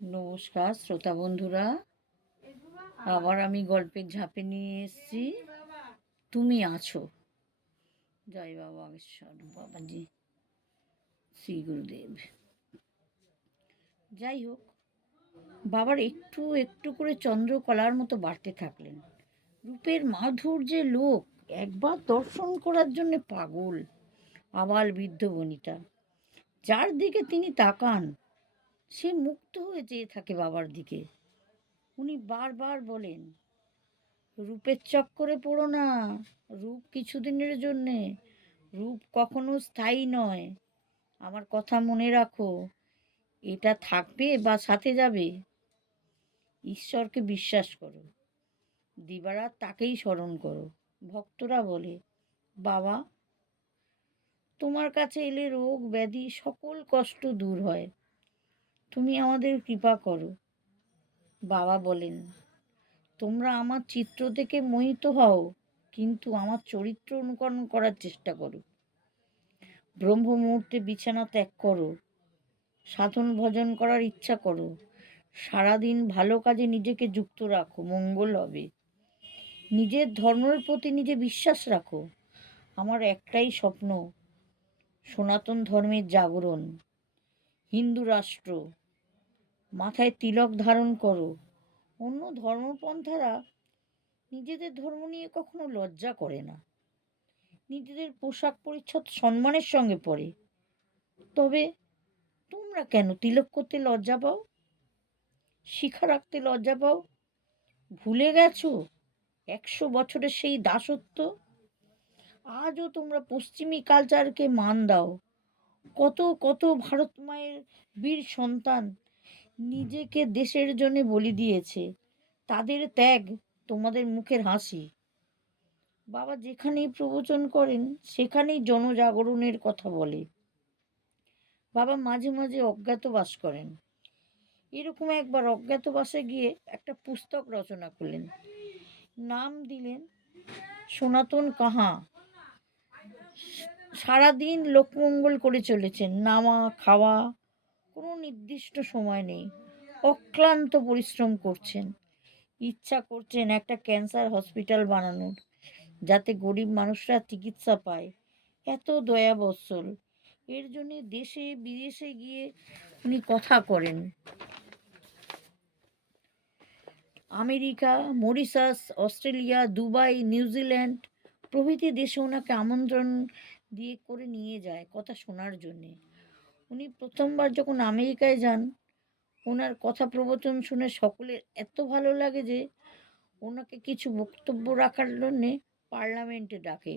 নমস্কার শ্রোতা বন্ধুরা, আবার আমি গল্পের ঝাঁপে নিয়ে এসেছি। তুমি আছো। জয় বাবা ঈশ্বর বাবাজি, শ্রী গুরুদেব। যাই হোক, বাবার একটু একটু করে চন্দ্রকলার মতো বাড়তে থাকলেন। রূপের মাধুর্যে লোক একবার দর্শন করার জন্য পাগল। আবাল বৃদ্ধ বনিতা যার দিকে তিনি তাকান, সে মুগ্ধ হয়ে চেয়ে থাকে বাবার দিকে। উনি বারবার বলেন, রূপের চক্করে পড়ো না। রূপ কিছুদিনের জন্যে, রূপ কখনো স্থায়ী নয়। আমার কথা মনে রাখো, এটা থাকবে বা সাথে যাবে। ঈশ্বরকে বিশ্বাস করো, দিবারাত তাকেই স্মরণ করো। ভক্তরা বলে, বাবা, তোমার কাছে এলে রোগ ব্যাধি সকল কষ্ট দূর হয়। তুমি আমাদের কৃপা করো। বাবা বলেন, তোমরা আমার চিত্র দেখে মোহিত হও, কিন্তু আমার চরিত্র অনুকরণ করার চেষ্টা করো। ব্রহ্ম মুহূর্তে বিছানা ত্যাগ করো, সাধন ভজন করার ইচ্ছা করো। সারাদিন ভালো কাজে নিজেকে যুক্ত রাখো, মঙ্গল হবে। নিজের ধর্মের প্রতি নিজে বিশ্বাস রাখো। আমার একটাই স্বপ্ন, সনাতন ধর্মের জাগরণ, হিন্দু রাষ্ট্র। মাথায় তিলক ধারণ করো। অন্য ধর্মপন্থারা নিজেদের ধর্ম নিয়ে কখনো লজ্জা করে না। নিজেদের পোশাক পরিচ্ছদ সম্মানের সঙ্গে পরে। তবে তোমরা কেন তিলক করতে লজ্জা পাও, শিখা রাখতে লজ্জা পাও? ভুলে গেছো 100 বছরের সেই দাসত্ব? আজও তোমরা পশ্চিমী কালচারকে মান দাও। কত কত ভারত মায়ের বীর সন্তান নিজেকে দেশের জন্য বলি দিয়েছে। তাদের ত্যাগ তোমাদের মুখের হাসি। বাবা যেখানেই প্রবচন করেন, সেখানেই জনজাগরণের কথা বলে। বাবা মাঝে মাঝে অজ্ঞাতবাস করেন। এরকম একবার অজ্ঞাতবাসে গিয়ে একটা পুস্তক রচনা করলেন, নাম দিলেন সনাতন কাহা। সারাদিন লোকমঙ্গল করে চলেছেন, নামা খাওয়া কোনো নির্দিষ্ট সময় নেই। অক্লান্ত পরিশ্রম করছেন। ইচ্ছা করছেন একটা ক্যান্সার হসপিটাল বানানোর, যাতে গরিব মানুষরা চিকিৎসা পায়। এত দয়া বৎসল। এর জন্য দেশে বিদেশে গিয়ে উনি কথা করেন। America, Mauritius, Australia, Dubai, New Zealand প্রভৃতি দেশে ওনাকে আমন্ত্রণ দিয়ে করে নিয়ে যায় কথা শোনার জন্যে। উনি প্রথমবার যখন আমেরিকায় যান, ওনার কথা প্রবচন শুনে সকলের এত ভালো লাগে যে ওনাকে কিছু বক্তব্য রাখার জন্যে পার্লামেন্টে ডাকে।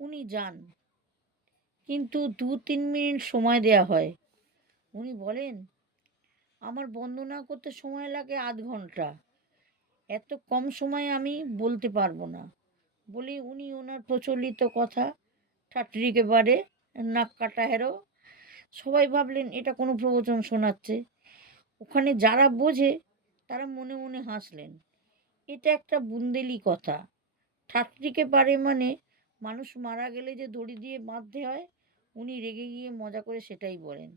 উনি যান, কিন্তু 2-3 মিনিট সময় দেয়া হয়। উনি বলেন, আমার বন্দনা করতে সময় লাগে আধ ঘন্টা। এত কম সময়ে আমি বলতে পারবো না। বলে উনি ওনার প্রচলিত কথা ঠাট্টিকে বারে নাক কাটা হেরো। সবাই ভাবলেন এটা কোনো প্রবচন শোনাচ্ছে। ওখানে যারা বোঝে তারা মনে মনে হাসলেন। এটা একটা বুন্দেলি কথা। ঠাট্টিকে পারে মানে মানুষ মারা গেলে যে দড়ি দিয়ে বাঁধতে হয়, উনি রেগে গিয়ে মজা করে সেটাই বলেন।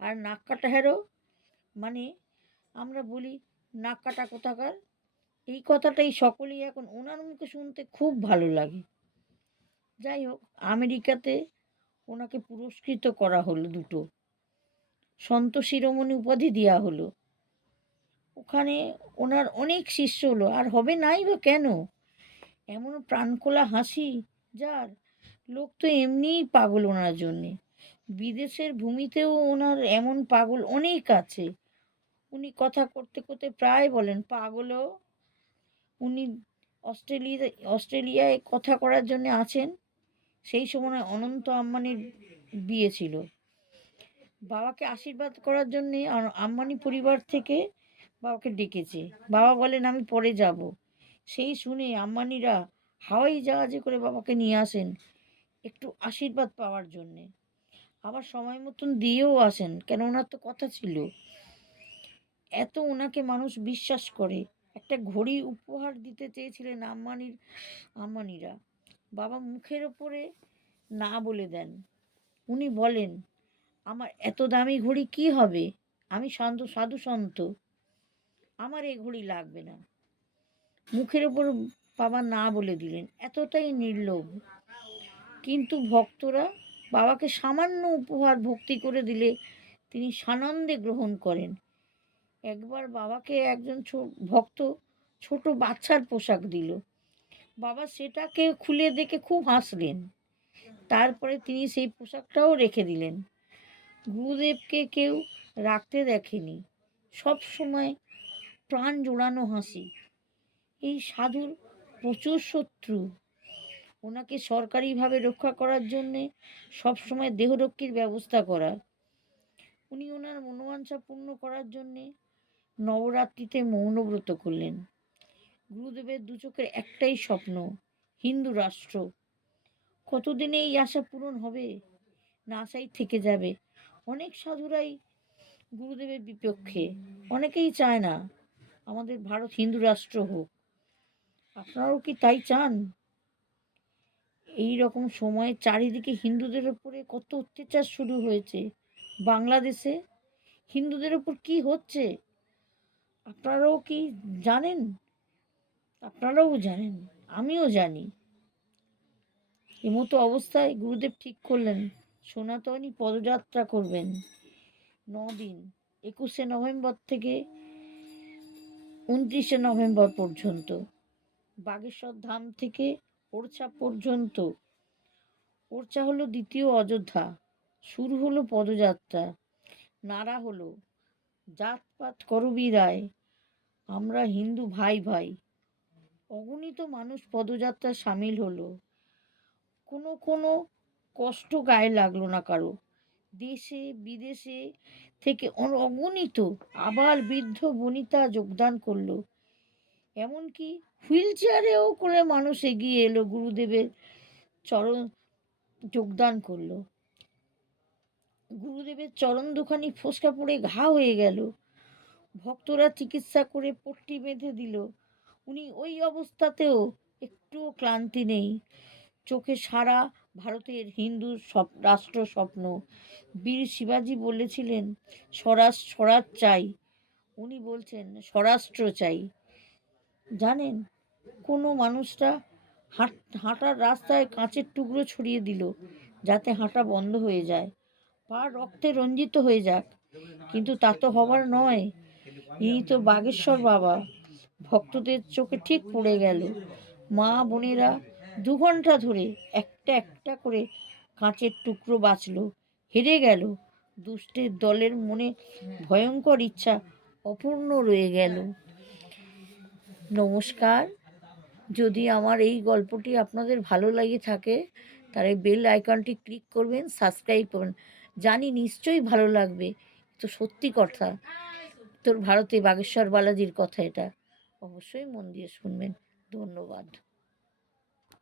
আর নাক কাটা হেরো মানে আমরা বলি নাক কাটা কোথাকার। এই কথাটাই সকলেই এখন ওনার মুখে শুনতে খুব ভালো লাগে। যাই হোক, আমেরিকাতে ওনাকে পুরস্কৃত করা হলো, দুটো সন্ত শিরোমণি উপাধি দেওয়া হলো। ওখানে ওনার অনেক শিষ্য হলো, আর হবে নাই বা কেন। এমন প্রাণখোলা হাসি যার, লোক তো এমনিই পাগল ওনার জন্যে। বিদেশের ভূমিতেও ওনার এমন পাগল অনেক আছে। উনি কথা করতে করতে প্রায় বলেন পাগলও। উনি অস্ট্রেলিয়ায় কথা করার জন্য আছেন। সেই সময় অনন্ত আম্বানির বিয়ে ছিল। বাবাকে আশীর্বাদ করার জন্যে আম্বানি পরিবার থেকে বাবাকে ডেকেছে। বাবা বলেন আমি পরে যাব। সেই শুনে আম্বানিরা হাওয়াই জাহাজে করে বাবাকে নিয়ে আসেন একটু আশীর্বাদ পাওয়ার জন্যে। আবার সময় মতন দিয়েও আসেন, কেন ওনার তো কথা ছিল। এত ওনাকে মানুষ বিশ্বাস করে। একটা ঘড়ি উপহার দিতে চেয়েছিলেন আম্বানিরা। বাবা মুখের ওপরে না বলে দেন। উনি বলেন, আমার এত দামি ঘড়ি কি হবে, আমি শান্ত সাধু সন্ত, আমার এ ঘড়ি লাগবে না। মুখের ওপর বাবা না বলে দিলেন, এতটাই নির্লোভ। কিন্তু ভক্তরা বাবাকে সামান্য উপহার ভক্তি করে দিলে তিনি সানন্দে গ্রহণ করেন। একবার বাবাকে একজন ভক্ত ছোট বাচ্চার পোশাক দিল। বাবা সেটাকে খুলে দেখে খুব হাসলেন। তারপরে তিনি সেই পোশাকটাও রেখে দিলেন। গুরুদেবকে কেউ রাখতে দেখেনি, সব সময় প্রাণ জোড়ানো হাসি। এই সাধুর প্রচুর শত্রু। ওনাকে সরকারিভাবে রক্ষা করার জন্যে সবসময় দেহরক্ষীর ব্যবস্থা করা। উনি ওনার মনোবাঞ্ছা পূর্ণ করার জন্যে নবরাত্রিতে মৌনব্রত করলেন। গুরুদেবের দু চোখের একটাই স্বপ্ন, হিন্দু রাষ্ট্র। কতদিনে এই আশা পূরণ হবে, না আশাই থেকে যাবে। অনেক সাধুরাই গুরুদেবের বিপক্ষে, অনেকেই চায় না আমাদের ভারত হিন্দু রাষ্ট্র হোক। আপনারাও কি তাই চান? এই রকম সময়ে চারিদিকে হিন্দুদের উপরে কত অত্যাচার শুরু হয়েছে। বাংলাদেশে হিন্দুদের উপর কি হচ্ছে আপনারাও কি জানেন? আপনারাও জানেন, আমিও জানি। এমতো অবস্থায় গুরুদেব ঠিক করলেন সনাতনী পদযাত্রা করবেন 9 দিন, 21শে নভেম্বর থেকে 29শে নভেম্বর পর্যন্ত। বাগেশ্বর ধাম থেকে ওরছা পর্যন্ত। ওরছা হলো দ্বিতীয় অযোধ্যা। শুরু হলো পদযাত্রা। নারা হলো, জাতপাত করবি রায়, আমরা হিন্দু ভাই ভাই। অগণিত মানুষ পদযাত্রায় সামিল হলো। কোনো কষ্ট গায়ে লাগলো না কারো। দেশে বিদেশে থেকে অগণিত আবার বৃদ্ধ বনিতা যোগদান করলো। এমনকি হুইল চেয়ারেও করে মানুষ এগিয়ে এলো, গুরুদেবের চরণ যোগদান করলো। গুরুদেবের চরণ দুখানি ফোসকা পড়ে ঘা হয়ে গেল। ভক্তরা চিকিৎসা করে পট্টি বেঁধে দিল। উনি ওই অবস্থাতেও একটুও ক্লান্তি নেই। চোখে সারা ভারতের হিন্দু রাষ্ট্র স্বপ্ন। বীর শিবাজি বলেছিলেন স্বরাজ চাই, উনি বলছেন স্বরাষ্ট্র চাই। জানেন, কোনো মানুষটা হাঁটার রাস্তায় কাঁচের টুকরো ছড়িয়ে দিল যাতে হাঁটা বন্ধ হয়ে যায়, পা রক্তে রঞ্জিত হয়ে যাক, কিন্তু তা তো হবার নয়। ইনি তো বাগেশ্বর বাবা। ভক্তদের চোখে ঠিক পড়ে গেল। মা বোনেরা 2 ঘন্টা ধরে একটা একটা করে কাঁচের টুকরো বাঁচল। হেরে গেল। দুষ্টের দলের মনে ভয়ঙ্কর ইচ্ছা অপূর্ণ রয়ে গেল। নমস্কার। যদি আমার এই গল্পটি আপনাদের ভালো লাগে থাকে তাহলে বেল আইকনটি ক্লিক করবেন, সাবস্ক্রাইব করবেন। জানি নিশ্চয়ই ভালো লাগবে, তো সত্যি কথা, তোর ভারতে বাগেশ্বর বালাজির কথা, এটা অবশ্যই মন দিয়ে শুনবেন। ধন্যবাদ।